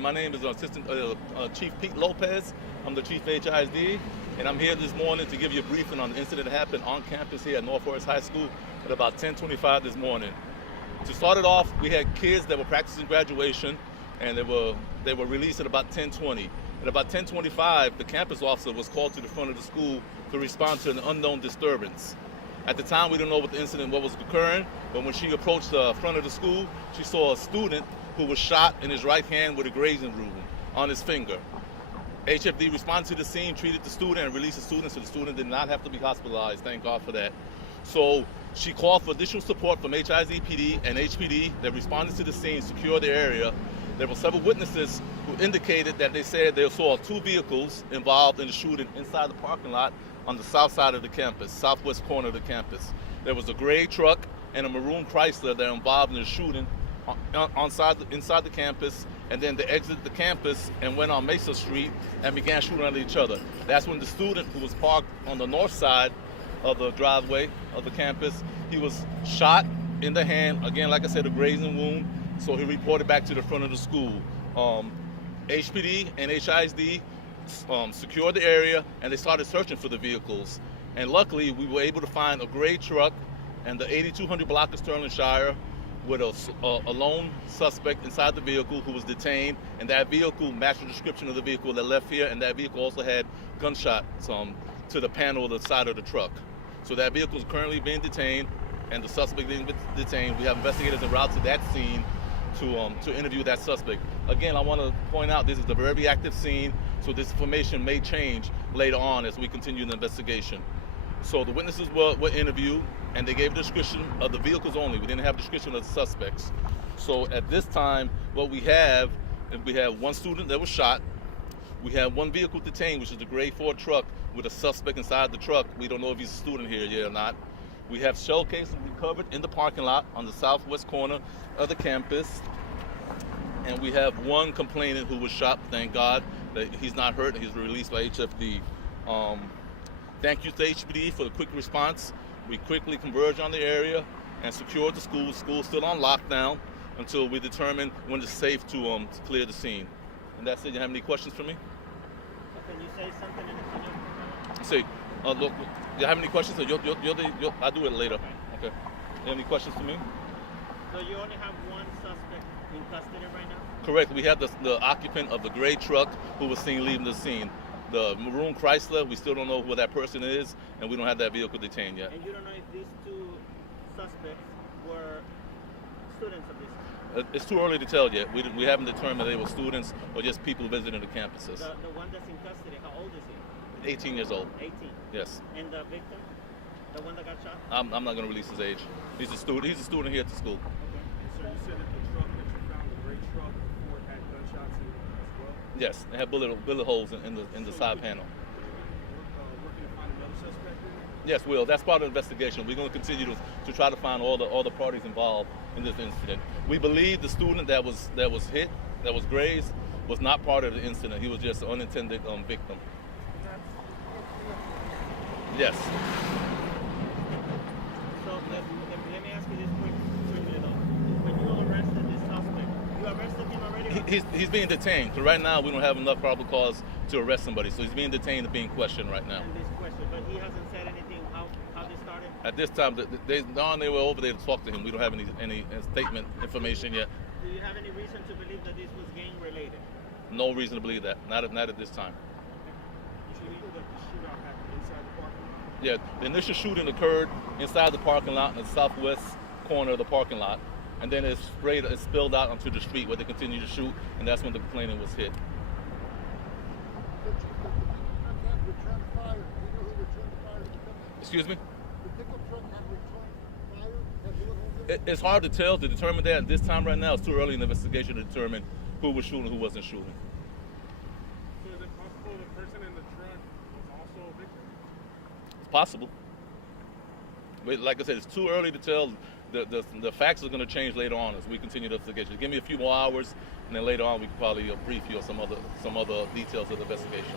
My name is Assistant Chief Pedro Lopez. I'm the Chief HISD, and I'm here this morning to give you a briefing on the incident that happened on campus here at North Forest High School at about 10:25 this morning. To start it off, we had kids that were practicing graduation, and they were released at about 10:20. At about 10:25, the campus officer was called to the front of the school to respond to an unknown disturbance. At the time, we didn't know what the incident, what was occurring, but when she approached the front of the school, she saw a student who was shot in his right hand with a grazing wound on his finger. HFD responded to the scene, treated the student, and released the student, so the student did not have to be hospitalized. Thank God for that. So she called for additional support from HISD PD and HPD that responded to the scene, secured the area. There were several witnesses who indicated that they said they saw two vehicles involved in the shooting inside the parking lot on the south side of the campus, southwest corner of the campus. There was a gray truck and a maroon Chrysler that were involved in the shooting inside the campus, and then they exited the campus and went on Mesa Street and began shooting at each other. That's when the student who was parked on the north side of the driveway of the campus, he was shot in the hand, again, like I said, a grazing wound, so he reported back to the front of the school. HPD and HISD secured the area, and they started searching for the vehicles. And luckily, we were able to find a gray truck and the 8200 block of Sterling Shire with a lone suspect inside the vehicle who was detained, and that vehicle matched the description of the vehicle that left here, and that vehicle also had gunshots to the panel of the side of the truck. So that vehicle is currently being detained, and the suspect being detained. We have investigators en route to that scene to interview that suspect. Again, I want to point out this is a very active scene, so this information may change later on as we continue the investigation. So the witnesses were interviewed, and they gave a description of the vehicles only. We didn't have a description of the suspects. So at this time, what we have one student that was shot. We have one vehicle detained, which is the gray Ford truck with a suspect inside the truck. We don't know if he's a student here yet or not. We have shell cases recovered in the parking lot on the southwest corner of the campus. And we have one complainant who was shot, thank God, that he's not hurt and he's released by HFD. Thank you to HPD for the quick response. We quickly converged on the area and secured the school. The school's still on lockdown until we determine when it's safe to clear the scene. And that's it. You have any questions for me? Can you say something in the Say, look, you have any questions? I'll do it later. Okay. You have any questions for me? So you only have one suspect in custody right now? Correct. We have the occupant of the gray truck who was seen leaving the scene. The maroon Chrysler, we still don't know who that person is, and we don't have that vehicle detained yet. And you don't know if these two suspects were students of this? It's too early to tell yet. We haven't determined they were students or just people visiting the campuses. The one that's in custody, how old is he? 18 years old. 18? Yes. And the victim? The one that got shot? I'm not going to release his age. He's a student. He's a student here at the school. Okay. So you said that the truck that you found, the gray truck, Ford, had gunshots in it as well? Yes, they have bullet holes in the side panel. Working to find another suspect in it? Yes, Will. That's part of the investigation. We're going to continue to try to find all the parties involved in this incident. We believe the student that was hit, that was grazed, was not part of the incident. He was just an unintended victim. Yes. So let me ask you this quickly though. When you arrested this suspect, you arrested him already? He's being detained. So right now we don't have enough probable cause to arrest somebody. So he's being detained and being questioned right now. And this question, but he hasn't said anything how this started? At this time, they were over there to talk to him. We don't have any statement information yet. Do you have any reason to believe that this was gang related? No reason to believe that. Not at this time. You believe that the shootout happened inside the parking lot? Yeah, the initial shooting occurred inside the parking lot in the southwest corner of the parking lot, and then it spilled out onto the street where they continued to shoot, and that's when the complainant was hit. Excuse me? It's hard to tell, to determine that at this time right now. It's too early in the investigation to determine who was shooting, who wasn't shooting. So is it possible the person in the truck was also a victim? It's possible. But like I said, it's too early to tell. The facts are going to change later on as we continue the investigation. Give me a few more hours, and then later on we can probably brief you on some other details of the investigation.